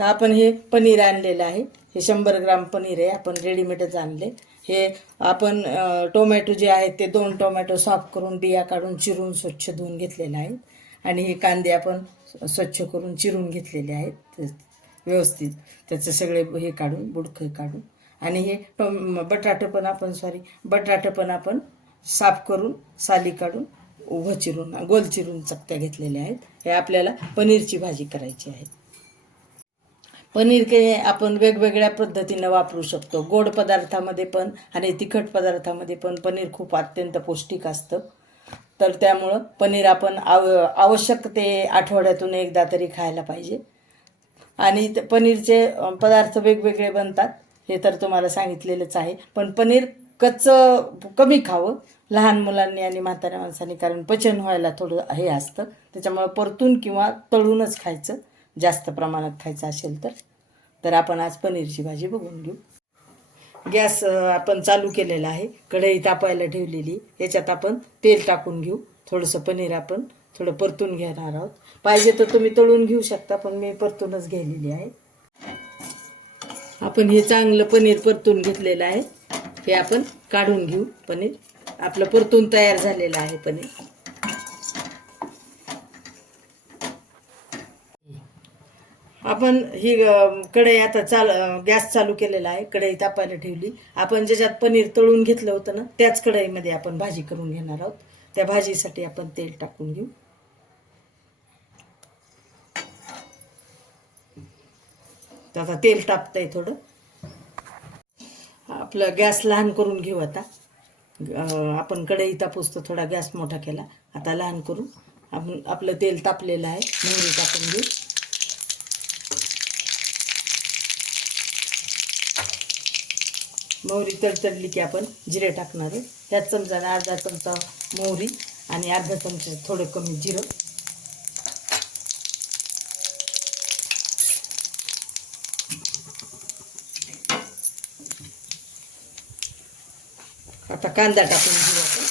तर आपण हे पनीर आणलेलं आहे. हे शंभर ग्राम पनीर आहे. आपण रेडीमेडच आणले. हे आपण टोमॅटो जे आहेत ते दोन टोमॅटो साफ करून बिया काढून चिरून स्वच्छ धुवून घेतलेले आहेत. आणि हे कांदे आपण स्वच्छ करून चिरून घेतलेले आहेत. व्यवस्थित. त्याचं सगळे हे काढून बुडकं काढून. आणि हे टोम बटाटं पण आपण सॉरी बटाटं पण आपण साफ करून साली काढून उभं चिरून गोल चिरून चकत्या घेतलेल्या आहेत. हे आपल्याला पनीरची भाजी करायची आहे. पनीर के आपण वेगवेगळ्या पद्धतीनं वापरू शकतो. गोड पदार्थामध्ये पण आणि तिखट पदार्थामध्ये पण पनीर खूप अत्यंत पौष्टिक असतं. तर त्यामुळं पनीर आपण आव आवश्यक ते आठवड्यातून एकदा तरी खायला पाहिजे. आणि ते पनीरचे पदार्थ वेगवेगळे बनतात. हे तर तुम्हाला सांगितलेलंच आहे. पण पनीर कच्चं कमी खावं. लहान मुलांनी आणि म्हाताऱ्या माणसांनी कारण पचन व्हायला थोडं हे असतं. त्याच्यामुळं परतून किंवा तळूनच खायचं. जास्त प्रमाणात खायचं असेल तर तर आपण आज पनीरची भाजी बघून घेऊ. गॅस आपण चालू केलेला आहे. कढई तापायला ठेवलेली. याच्यात आपण तेल टाकून घेऊ. थोडंसं पनीर आपण थोडं परतून घेणार आहोत. पाहिजे तर तुम्ही तळून घेऊ शकता पण मी परतूनच घेलेली आहे. आपण हे चांगलं पनीर परतून घेतलेलं आहे. हे आपण काढून घेऊ पनीर. आपलं परतून तयार झालेलं आहे पनीर. आपण ही कढई आता चाल गॅस चालू केलेला आहे कढई तापायला ठेवली. आपण ज्याच्यात पनीर तळून घेतलं होतं ना त्याच कढईमध्ये आपण भाजी करून घेणार आहोत. त्या भाजीसाठी आपण तेल टाकून घेऊ. तर आता तेल टाकतंय थोडं. आपलं गॅस लहान करून घेऊ आता. आपण कढई तापूस तर थोडा गॅस मोठा केला. आता लहान करून आपण आपलं तेल तापलेलं आहे मोहरी टाकून घेऊ. मोहरी तडतडली की आपण जिरे टाकणार आहे. त्यात चमचाने अर्धा चमचा मोहरी आणि अर्धा चमचा थोडं कमी जिरं. आता कांदा टाकून घेऊ आपण.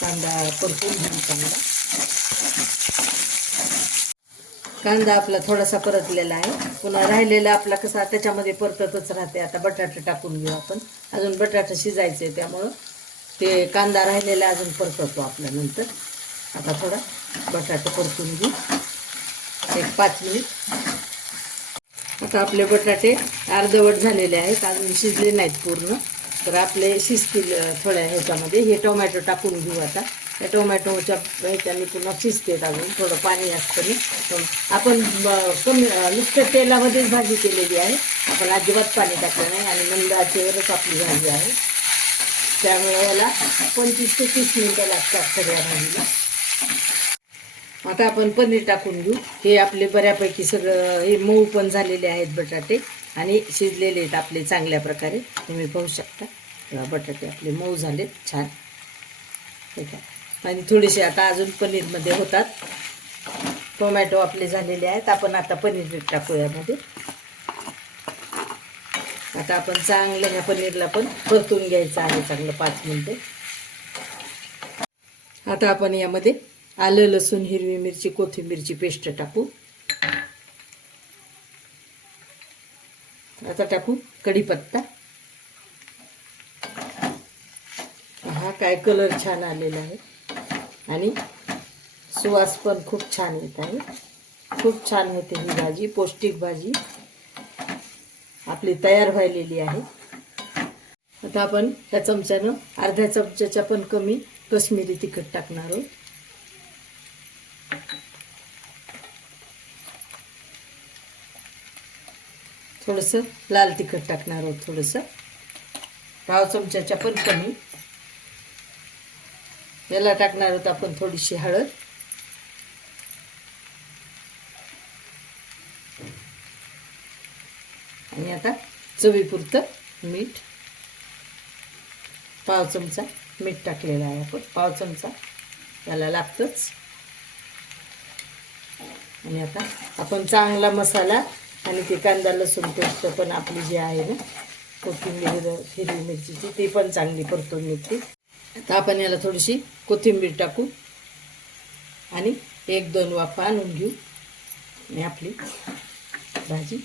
कांदा परतून घेऊ कांदा कांदा आपला थोडासा परतलेला आहे. पुन्हा राहिलेला आपला कसा त्याच्यामध्ये परततच राहते. आता बटाटे टाकून घेऊ आपण. अजून बटाटा शिजायचे त्यामुळं ते कांदा राहिलेला अजून परततो आपल्या नंतर. आता थोडा बटाटे परतून घेऊ. एक पाच मिनिट. आता आपले बटाटे अर्धवट झालेले आहेत. अजून शिजले नाहीत पूर्ण. तर आपले शिजतील थोड्या ह्याच्यामध्ये. हे टोमॅटो टाकून घेऊ आता. त्या टोमॅटोच्या ह्याच्याने पुन्हा शिजतेत अजून थोडं पाणी असतं ना आपण कमी नुसतं तेलामध्येच भाजी केलेली आहे. आपण अजिबात पाणी टाकलं नाही आणि मंद आचेवरच आपली भाजी आहे. त्यामुळे याला पंचवीस ते तीस मिनटं लागतात सगळ्या भाजीला. आता आपण पनीर टाकून घेऊ. हे आपले बऱ्यापैकी सगळं हे मऊ पण झालेले आहेत बटाटे आणि शिजलेले आहेत आपले चांगल्या प्रकारे. तुम्ही पाहू शकता. बटाटे आपले मऊ झालेत. छान. ठीक आहे आणि थोडेसे आता अजून पनीरमध्ये होतात. टोमॅटो आपले झालेले आहेत. आपण आता पनीर टाकू यामध्ये आता आपण चांगलं ह्या पनीरला पण परतून घ्यायचं आहे चांगलं पाच मिनटं. आता आपण यामध्ये आलं लसूण हिरवी मिरची कोथिंबीरची पेस्ट टाकू. आता टाकू कढीपत्ता. हा काय कलर छान आलेला आहे. आणि सुवास पण खूप छान येत आहे. खूप छान होते ही भाजी पौष्टिक भाजी. आपली तयार व्हायलेली आहे. आता आपण त्या चमच्यानं अर्ध्या चमच्याच्या पण कमी कश्मीरी तिखट टाकणार आहोत. थोडंसं लाल तिखट टाकणार आहोत थोडंसं. पाव चमच्याच्या पण कमी. याला टाकणार आहोत आपण थोडीशी हळद. आणि आता चवीपुरतं मीठ. पाव चमचा मीठ टाकलेला आहे आपण. पाव चमचा त्याला लागतंच. आणि आता आपण चांगला मसाला आणि ते कांदा लसूण पेस्ट पण आपली जी आहे ना कोथिंबीर हिरवी मिरचीची ती पण चांगली परतून निघते आता आपण याला थोडीशी कोथिंबीर टाकू. आणि एक दोन वाफा आणून घेऊ. आणि आपली भाजी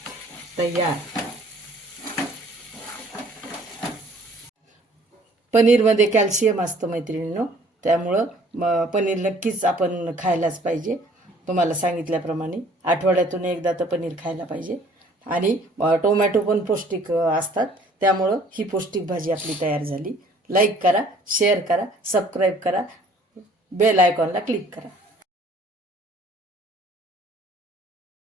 तयार. पनीरमध्ये कॅल्शियम असतं मैत्रिणींनो. त्यामुळं म पनीर नक्कीच आपण खायलाच पाहिजे. तुम्हाला सांगितल्याप्रमाणे आठवड्यातून एकदा तर पनीर खायला पाहिजे. आणि टोमॅटो पण पौष्टिक असतात. त्यामुळं ही पौष्टिक भाजी आपली तयार झाली. लाईक करा शेअर करा सबस्क्राईब करा बेल आयकॉनला क्लिक करा